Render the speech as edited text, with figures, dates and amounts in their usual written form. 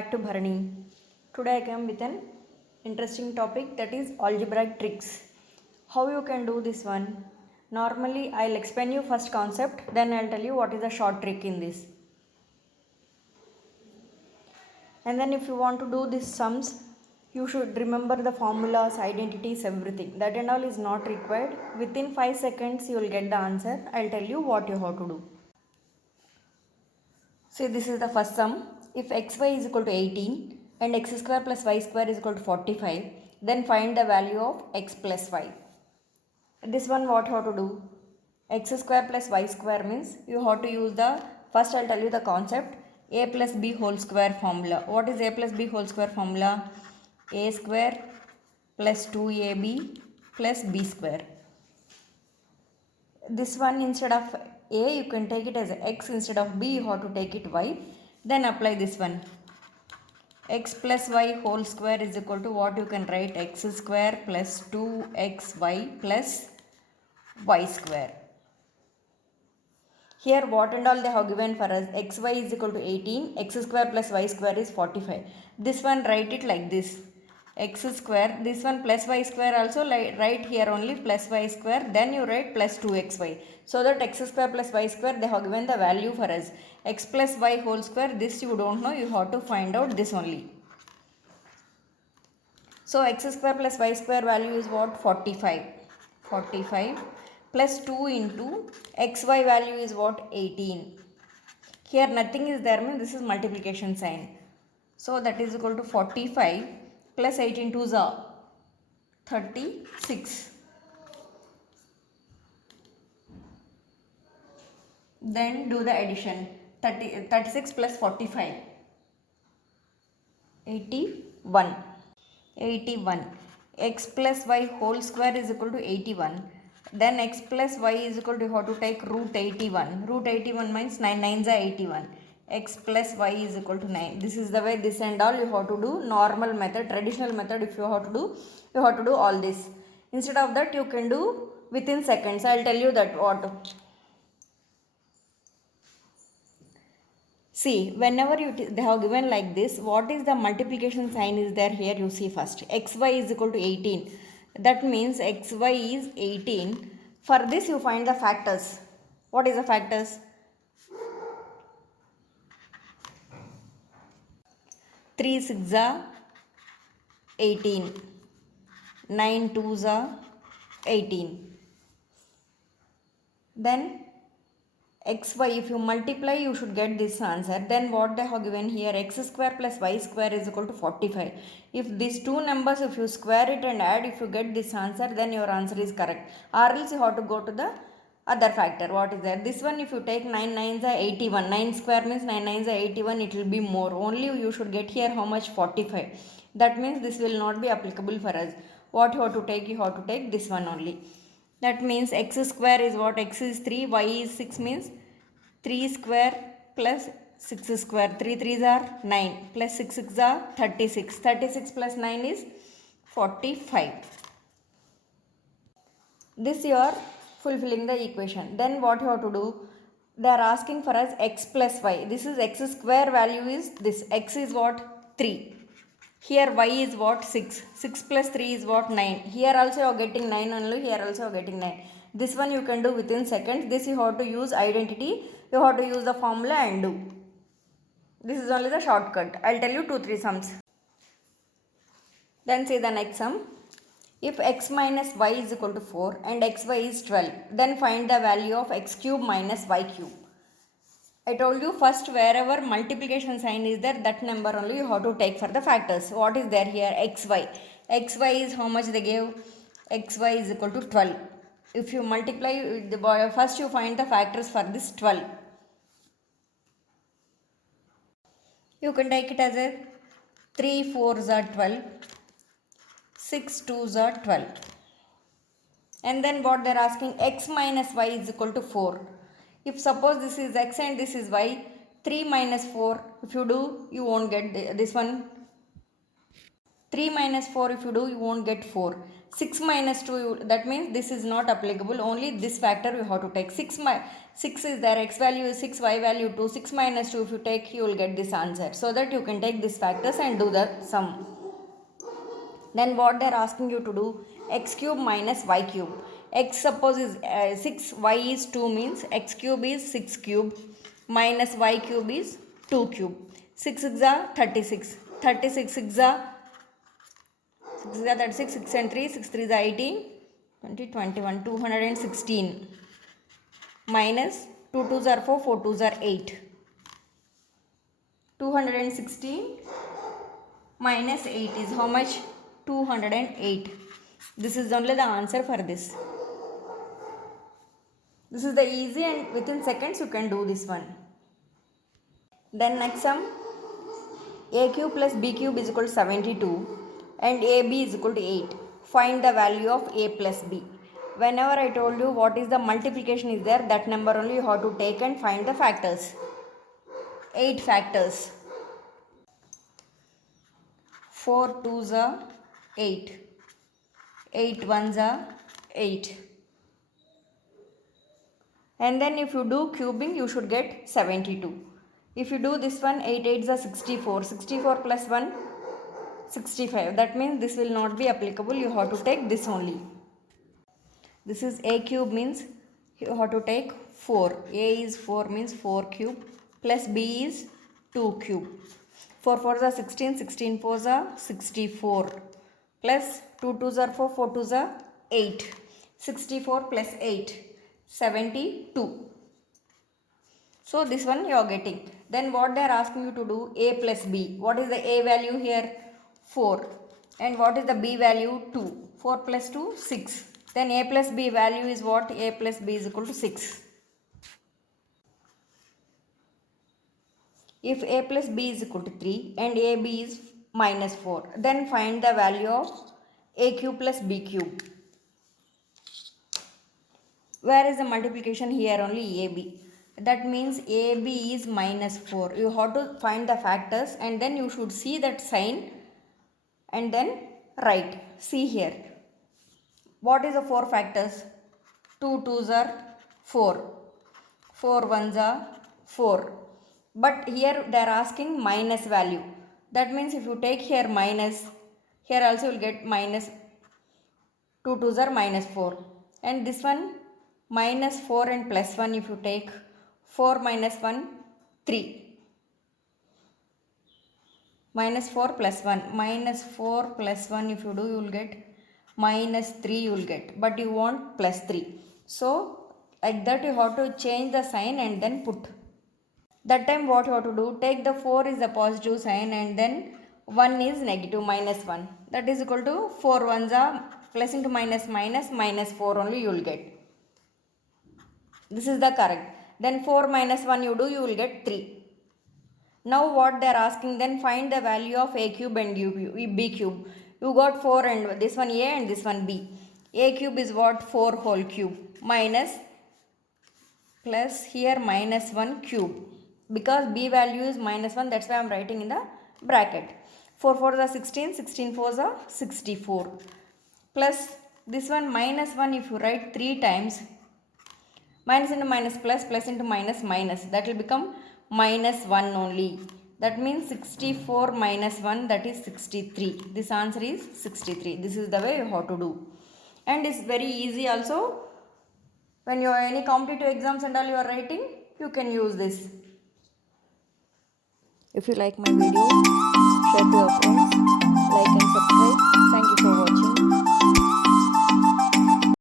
back to Bharani. Today I came with an interesting topic, that is algebraic tricks. How you can do this one? Normally I'll explain you first concept, then I'll tell you what is the short trick in this. And then if you want to do these sums, you should remember the formulas, identities, everything. That and all is not required. Within 5 seconds you will get the answer. I'll tell you what you have to do. See, this is the first sum. If xy is equal to 18 and x square plus y square is equal to 45, then find the value of x plus y. This one what you have to do? X square plus y square means you have to use the, first I'll tell you the concept, a plus b whole square formula. What is a plus b whole square formula? A square plus 2ab plus b square. This one, instead of a you can take it as x, instead of b you have to take it y. Then apply this one. X plus y whole square is equal to what you can write? X square plus 2xy plus y square. Here what and all they have given for us? Xy is equal to 18, x square plus y square is 45. This one write it like this. X square, this one plus y square also write here only plus y square, then you write plus 2xy. So that x square plus y square they have given the value for us. X plus y whole square, this you don't know, you have to find out this only. So x square plus y square value is what? 45. 45 plus 2 into xy value is what? 18. Here nothing is there, means this is multiplication sign. So that is equal to 45 plus 18 2s are 36. Then do the addition. 36 plus 45. 81. 81. X plus y whole square is equal to 81. Then x plus y is equal to, you have to take root 81. Root 81 means 9 9s are 81. X plus y is equal to 9. This is the way, this and all you have to do. Normal method, traditional method, if you have to do, you have to do all this. Instead of that you can do within seconds. I will tell you that what. See, whenever they have given like this, what is the multiplication sign is there here, you see first. Xy is equal to 18. That means xy is 18. For this you find the factors. What is the factors? 3 6s are 18. 9 2s are 18. Then xy, if you multiply you should get this answer. Then what they have given here, x square plus y square is equal to 45. If these two numbers, if you square it and add, if you get this answer, then your answer is correct. Or else you have to go to the other factor. What is there? This one, if you take 9 9s are 81. 9 square means 9 9s are 81. It will be more. Only you should get here how much? 45. That means this will not be applicable for us. What you have to take? You have to take this one only. That means x square is what? X is 3, y is 6 means 3 square plus 6 square. 3 3s are 9 plus 6 6 are 36. 36 plus 9 is 45. This you are fulfilling the equation. Then what you have to do? They are asking for us x plus y. This is x square value is this. X is what? 3. Here y is what? 6. 6 plus 3 is what? 9. Here also you are getting 9 only. Here also you are getting 9. This one you can do within seconds. This you have to use identity. You have to use the formula and do. This is only the shortcut. I will tell you 2-3 sums. Then see the next sum. If x minus y is equal to 4 and xy is 12, then find the value of x cube minus y cube. I told you first, wherever multiplication sign is there, that number only you have to take for the factors. What is there here? Xy. Xy is how much they gave? Xy is equal to 12. If you multiply, first you find the factors for this 12. You can take it as a 3 4s are 12. 6 2s are 12. And then what they are asking? X minus y is equal to 4. If suppose this is x and this is y, 3 minus 4, if you do, you won't get this one. 3 minus 4, if you do, you won't get 4. 6 minus 2, that means this is not applicable. Only this factor we have to take. 6 is there, x value is 6, y value 2. 6 minus 2 if you take, you will get this answer. So that you can take these factors and do the sum. Then what they are asking you to do, x cube minus y cube. X suppose is 6, y is 2, means x cube is 6 cube minus y cube is 2 cube. 6 is a 36. 36 is a 36, 6 and 3, 6 3 is 18, 20, 21, 216 minus 2 2s are 4, 4 2s are 8. 216 minus 8 is how much? 208. This is only the answer for this. This is the easy and within seconds you can do this one. Then next sum, a cube plus b cube is equal to 72 and ab is equal to 8. Find the value of a plus b. Whenever I told you what is the multiplication is there, that number only you have to take and find the factors. 8 factors. 4 2s are 8. 8 1s are 8. And then if you do cubing, you should get 72. If you do this one, 8 8s are 64. 64 plus 1, 65. That means this will not be applicable. You have to take this only. This is a cube, means you have to take 4. A is 4, means 4 cube plus b is 2 cube. 4 4s are 16. 16 4s are 64 plus 2 2s are 4. 4 2s are 8. 64 plus 8. 72. So this one you are getting. Then what they are asking you to do, a plus b. What is the a value here? 4. And what is the b value? 2. 4 plus 2, 6. Then a plus b value is what? A plus b is equal to 6. If a plus b is equal to 3 and ab is minus 4, then find the value of a cube plus b cube. Where is the multiplication? Here only AB. That means AB is minus 4. You have to find the factors and then you should see that sign and then write. See here. What is the 4 factors? 2 2s are 4. 4 1s are 4. But here they are asking minus value. That means if you take here minus, here also you will get minus. 2 2s are minus 4. And this one minus 4 and plus 1 if you take, 4 minus 1, 3. Minus 4 plus 1. Minus 4 plus 1 if you do, you will get minus 3 you will get. But you want plus 3. So like that you have to change the sign and then put. That time what you have to do, take the 4 is the positive sign and then 1 is negative, minus 1. That is equal to 4 1s are plus into minus minus, minus 4 only you will get. This is the correct. Then 4 minus 1 you do, you will get 3. Now what they are asking, then find the value of a cube and b cube. You got 4 and this one a and this one b. A cube is what? 4 whole cube minus plus here minus 1 cube. Because b value is minus 1, that's why I am writing in the bracket. 4 4s are 16, 16 4s are 64. Plus this one minus 1 if you write 3 times, minus into minus plus, plus into minus minus, that will become minus 1 only. That means 64 minus 1, that is 63. This answer is 63. This is the way you have to do. And it's very easy also. When you are any competitive exams and all you are writing, you can use this. If you like my video, share to your friends.